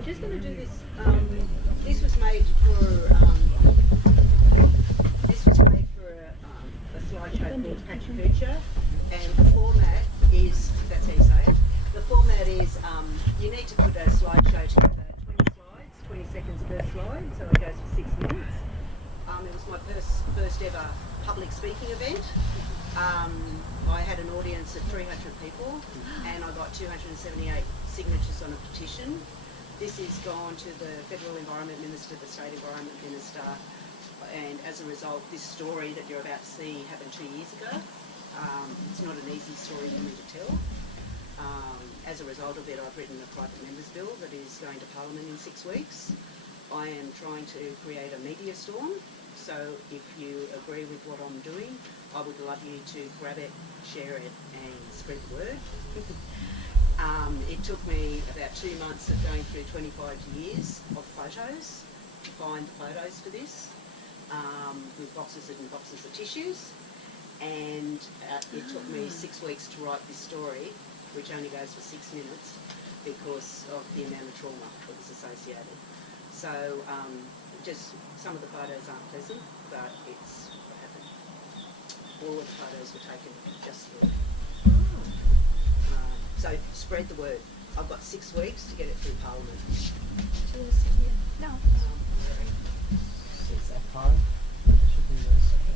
I'm just going to do this. This was made for a slideshow called Pachacucha, and the format is, that's how you say it, the format is you need to put a slideshow together, 20 slides, 20 seconds per slide, so it goes for 6 minutes. It was my first ever public speaking event. I had an audience of 300 people and I got 278 signatures on a petition. This has gone to the Federal Environment Minister, the State Environment Minister, and as a result, this story that you're about to see happened 2 years ago. It's not an easy story for me to tell. As a result of it, I've written a private members bill that is going to Parliament in 6 weeks. I am trying to create a media storm, so if you agree with what I'm doing, I would love you to grab it, share it and spread the word. It took me about 2 months of going through 25 years of photos to find the photos for this, with boxes and boxes of tissues, and it took me 6 weeks to write this story, which only goes for 6 minutes because of the amount of trauma that was associated. So just some of the photos aren't pleasant, but it's what happened. All of the photos were taken just for it. So spread the word. I've got 6 weeks to get it through Parliament. No. Is that fine? Should do this. I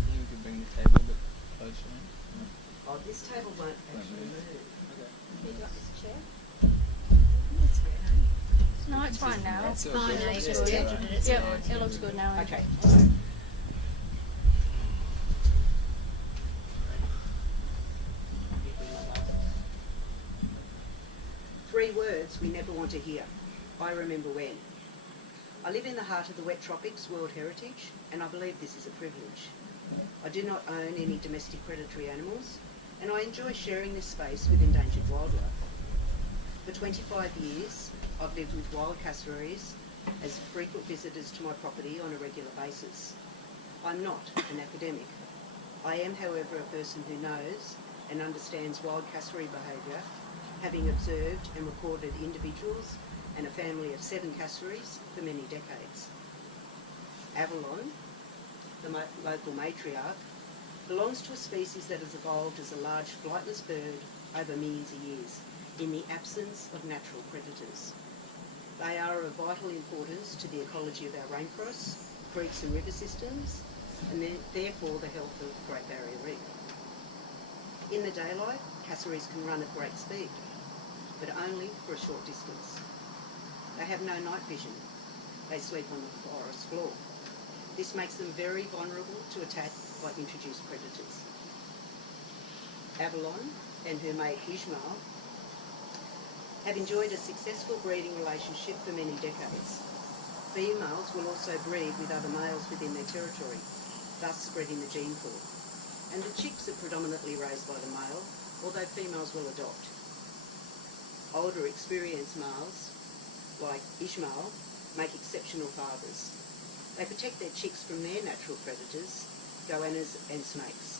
think we could bring the table a bit closer in. Oh, this table won't actually move. Okay. You got this chair? No, it's fine now. That's It's all fine good. now. It's You just just tilted it. Yep, it looks good now. Okay. 3 words we never want to hear. I remember when. I live in the heart of the wet tropics, World Heritage, and I believe this is a privilege. I do not own any domestic predatory animals, and I enjoy sharing this space with endangered wildlife. For 25 years, I've lived with wild cassowaries as frequent visitors to my property on a regular basis. I'm not an academic. I am, however, a person who knows and understands wild cassowary behaviour, having observed and recorded individuals and a family of 7 cassowaries for many decades. Avalon, the local matriarch, belongs to a species that has evolved as a large flightless bird over millions of years in the absence of natural predators. They are of vital importance to the ecology of our rainforests, creeks and river systems, and therefore the health of the Great Barrier Reef. In the daylight, cassowaries can run at great speed, but only for a short distance. They have no night vision. They sleep on the forest floor. This makes them very vulnerable to attack by introduced predators. Avalon and her mate Ishmael have enjoyed a successful breeding relationship for many decades. Females will also breed with other males within their territory, thus spreading the gene pool. And the chicks are predominantly raised by the male, although females will adopt. Older, experienced males, like Ishmael, make exceptional fathers. They protect their chicks from their natural predators, goannas and snakes.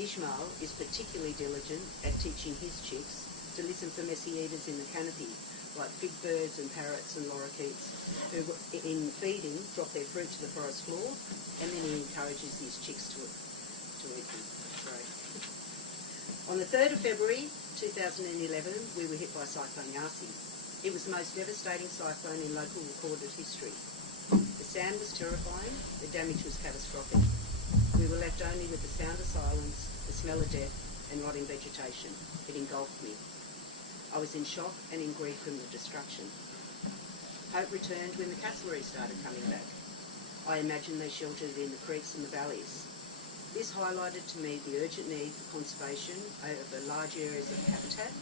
Ishmael is particularly diligent at teaching his chicks to listen for messy eaters in the canopy, like big birds and parrots and lorikeets, who, in feeding, drop their fruit to the forest floor, and then he encourages these chicks to eat them. Great. On the 3rd of February 2011, we were hit by Cyclone Yasi. It was the most devastating cyclone in local recorded history. The sound was terrifying, the damage was catastrophic. We were left only with the sound of silence, the smell of death, and rotting vegetation. It engulfed me. I was in shock and in grief from the destruction. Hope returned when the cassowaries started coming back. I imagined they sheltered in the creeks and the valleys. This highlighted to me the urgent need for conservation over large areas of habitat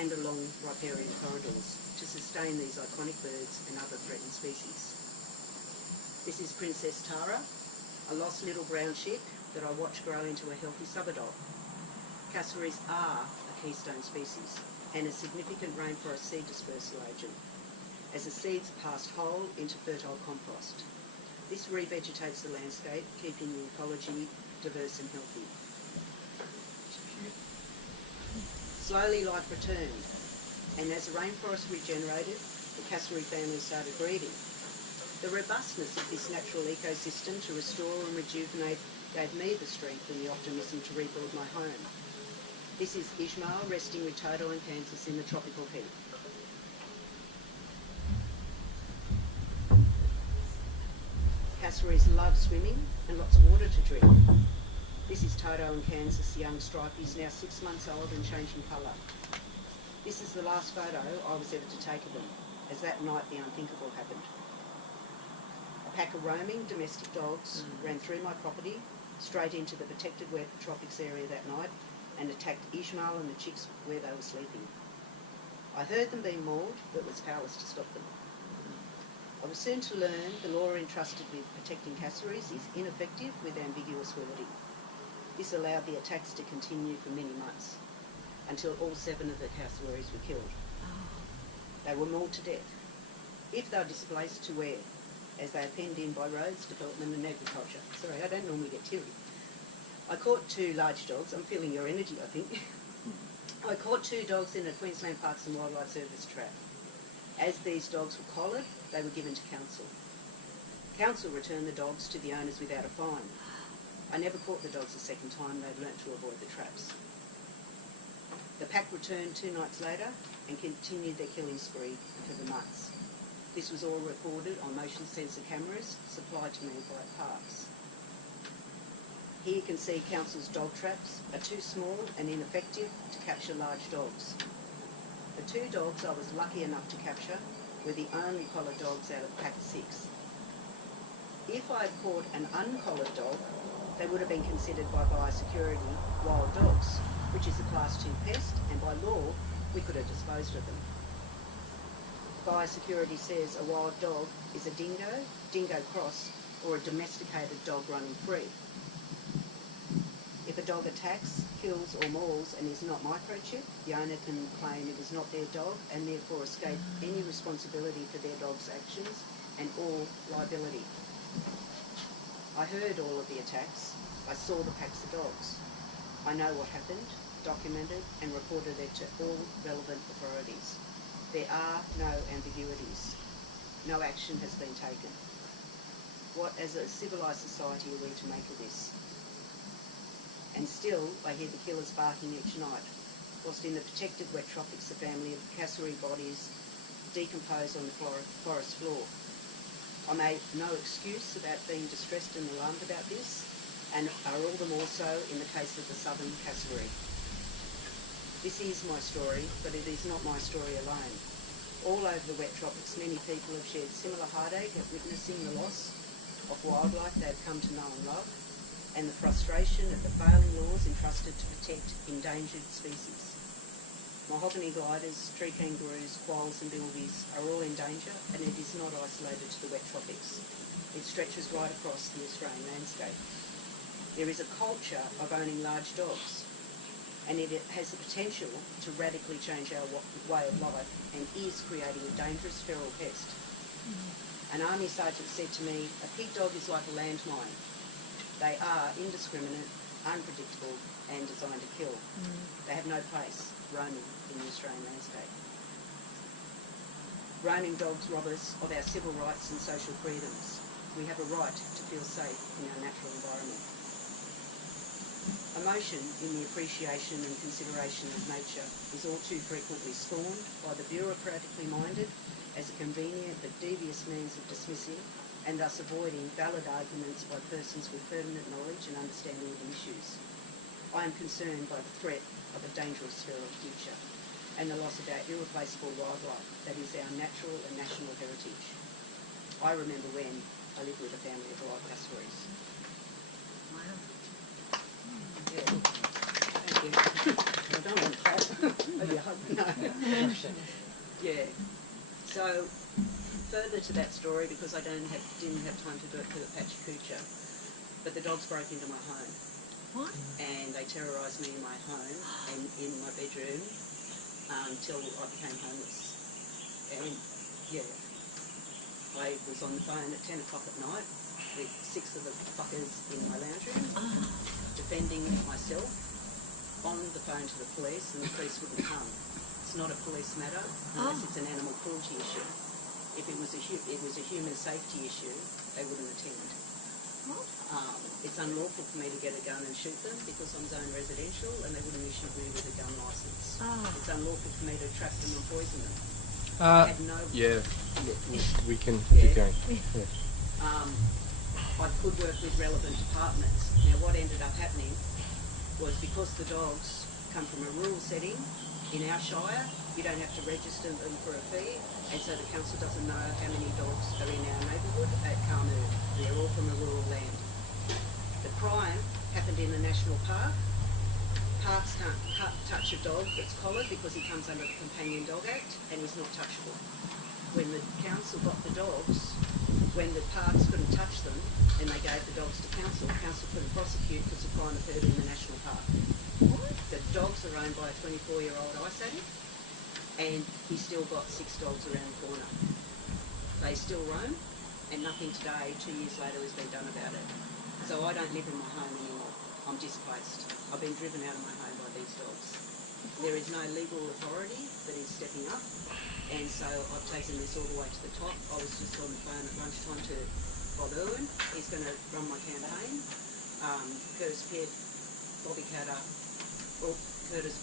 and along riparian corridors to sustain these iconic birds and other threatened species. This is Princess Tara, a lost little brown chick that I watched grow into a healthy subadult. Cassowaries are a keystone species and a significant rainforest seed dispersal agent, as the seeds are passed whole into fertile compost. This revegetates the landscape, keeping the ecology diverse and healthy. Slowly life returned. and as the rainforest regenerated, the cassowary family started breeding. The robustness of this natural ecosystem to restore and rejuvenate gave me the strength and the optimism to rebuild my home. This is Ishmael resting with Toto and Kansas in the tropical heat. Cassowaries love swimming and lots of water to drink. This is Toto and Kansas, the young stripies, now 6 months old and changing colour. This is the last photo I was ever to take of them, as that night the unthinkable happened. A pack of roaming domestic dogs ran through my property, straight into the protected wet tropics area that night, and attacked Ishmael and the chicks where they were sleeping. I heard them being mauled, but was powerless to stop them. I was soon to learn the law entrusted with protecting cassowaries is ineffective with ambiguous wording. This allowed the attacks to continue for many months, until all 7 of the cassowaries were killed. They were mauled to death. If they were displaced to where? As they are penned in by roads, development and agriculture. Sorry, I don't normally get teary. I caught 2 large dogs. I'm feeling your energy, I think. I caught 2 dogs in a Queensland Parks and Wildlife Service trap. As these dogs were collared, they were given to council. Council returned the dogs to the owners without a fine. I never caught the dogs a second time. They'd learnt to avoid the traps. The pack returned 2 nights later and continued their killing spree for the months. This was all recorded on motion sensor cameras supplied to me by parks. Here you can see council's dog traps are too small and ineffective to capture large dogs. The 2 dogs I was lucky enough to capture were the only collared dogs out of a pack of 6. If I had caught an uncollared dog, they would have been considered by biosecurity wild dogs, which is a class 2 pest, and by law we could have disposed of them. Biosecurity says a wild dog is a dingo, dingo cross, or a domesticated dog running free. If a dog attacks, kills or mauls and is not microchipped, the owner can claim it is not their dog and therefore escape any responsibility for their dog's actions and all liability. I heard all of the attacks. I saw the packs of dogs. I know what happened, documented and reported it to all relevant authorities. There are no ambiguities. No action has been taken. What, as a civilised society, are we to make of this? And still, I hear the killers barking each night, whilst in the protected wet tropics, the family of cassowary bodies decompose on the forest floor. I made no excuse about being distressed and alarmed about this, and are all the more so in the case of the southern cassowary. This is my story, but it is not my story alone. All over the wet tropics, many people have shared similar heartache at witnessing the loss of wildlife they have come to know and love, and the frustration of the failing laws entrusted to protect endangered species. Mahogany gliders, tree kangaroos, quolls and bilbies are all in danger, and it is not isolated to the wet tropics. It stretches right across the Australian landscape. There is a culture of owning large dogs, and it has the potential to radically change our way of life and is creating a dangerous feral pest. An army sergeant said to me, "A pig dog is like a landmine. They are indiscriminate, unpredictable and designed to kill. They have no place roaming in the Australian landscape." Roaming dogs rob us of our civil rights and social freedoms. We have a right to feel safe in our natural environment. Emotion in the appreciation and consideration of nature is all too frequently scorned by the bureaucratically minded as a convenient but devious means of dismissing and thus avoiding valid arguments by persons with permanent knowledge and understanding of issues. I am concerned by the threat of a dangerous feral future and the loss of our irreplaceable wildlife that is our natural and national heritage. I remember when I lived with a family of wild cassowaries. Wow. Yeah. Thank you. I don't want to clap. Maybe a hug. No. Yeah. So, further to that story, because I didn't have time to do it for the Pachacucha, but the dogs broke into my home. What? And they terrorised me in my home and in my bedroom until I became homeless. And yeah, I was on the phone at 10 o'clock at night with 6 of the fuckers in my lounge room, defending myself, on the phone to the police, and the police wouldn't come. It's not a police matter unless it's an animal cruelty issue. If it was a human safety issue, they wouldn't attend. What? It's unlawful for me to get a gun and shoot them because I'm zone residential, and they wouldn't issue me with a gun licence. It's unlawful for me to trap them and poison them. I had no. Yeah, we can Yeah. keep going. Yeah. I could work with relevant departments. Now, what ended up happening was because the dogs come from a rural setting in our shire, you don't have to register them for a fee, and so the council doesn't know how many dogs are in our neighbourhood at Cassowary. They're all from a rural land. The crime happened in the national park. Parks can't touch a dog that's collared because he comes under the Companion Dog Act and he's not touchable. When the council got the dogs, when the parks couldn't touch them and they gave the dogs to council couldn't prosecute because the crime occurred in the national park. The dogs are owned by a 24-year-old ice addict, and he's still got 6 dogs around the corner. They still roam, and nothing today, 2 years later, has been done about it. So I don't live in my home anymore. I'm displaced. I've been driven out of my home by these dogs. There is no legal authority that is stepping up, and so I've taken this all the way to the top. I was just on the phone at lunchtime to Bob Irwin. He's going to run my campaign. Curtis Pitt, Bobby Catter, or Curtis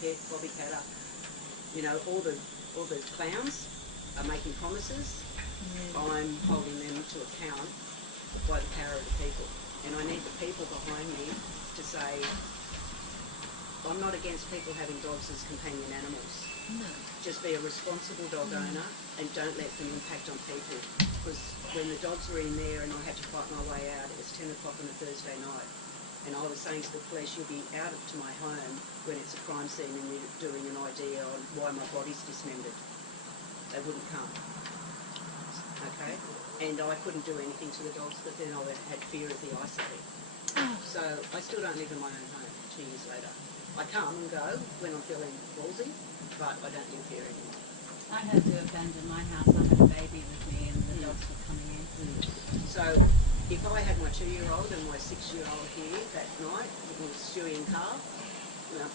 Pitt, Bobby Catter. You know, all the clowns are making promises. I'm holding them to account by the power of the people, and I need the people behind me to say, I'm not against people having dogs as companion animals. No. Just be a responsible dog owner and don't let them impact on people. Because when the dogs were in there and I had to fight my way out, it was 10 o'clock on a Thursday night. And I was saying to the police, you'll be out to my home when it's a crime scene and you're doing an idea on why my body's dismembered. They wouldn't come. Okay? And I couldn't do anything to the dogs, but then I had fear of the ice addict. So I still don't live in my own home 2 years later. I come and go when I'm feeling ballsy, but I don't live here anymore. I had to abandon my house. I had a baby with me and the dogs were coming in. So if I had my 2-year-old and my 6-year-old here that night with Stewie and Carl,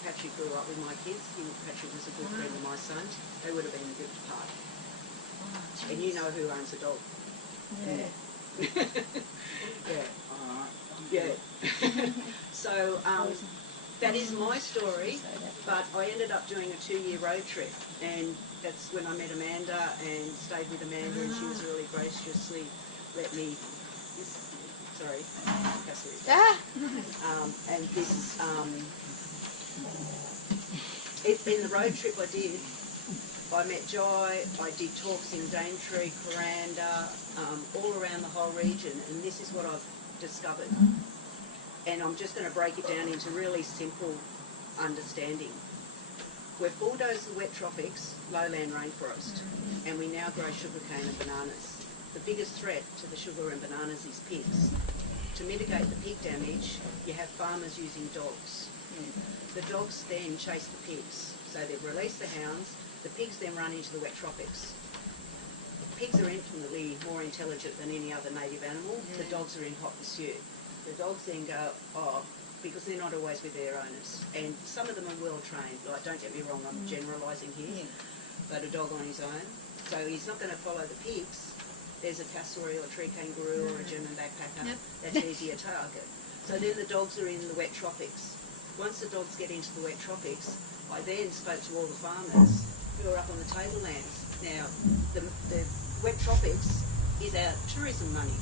Patrick grew up with my kids. Patrick was a good friend of my son. They would have been ripped apart. And you know who owns a dog. Yeah. Yeah. So that is my story, but I ended up doing a 2-year road trip, and that's when I met Amanda and stayed with Amanda, and she was really graciously let me. Sorry, Cassowaries. And this, in the road trip I did, I met Jai, I did talks in Daintree, Kuranda, all around the whole region, and this is what I've discovered. And I'm just going to break it down into really simple understanding. We've bulldozed the wet tropics, lowland rainforest, and we now grow sugarcane and bananas. The biggest threat to the sugar and bananas is pigs. To mitigate the pig damage, you have farmers using dogs. The dogs then chase the pigs. So they've released the hounds, the pigs then run into the wet tropics. Pigs are infinitely more intelligent than any other native animal. The dogs are in hot pursuit. The dogs then go off because they're not always with their owners. And some of them are well trained. Like, don't get me wrong, I'm generalising here. But a dog on his own. So he's not going to follow the pigs. There's a cassowary or a tree kangaroo or a German backpacker. That's easier target. So then the dogs are in the wet tropics. Once the dogs get into the wet tropics, I then spoke to all the farmers who are up on the tablelands. Now, the wet tropics is our tourism money.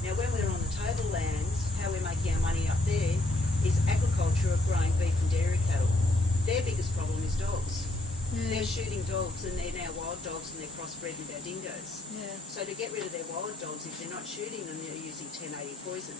Now, when we're on the tablelands, how we're making our money up there is agriculture of growing beef and dairy cattle. Their biggest problem is dogs. They're shooting dogs, and they're now wild dogs, and they're crossbred with our dingoes. So to get rid of their wild dogs, if they're not shooting them, they're using 1080 poison.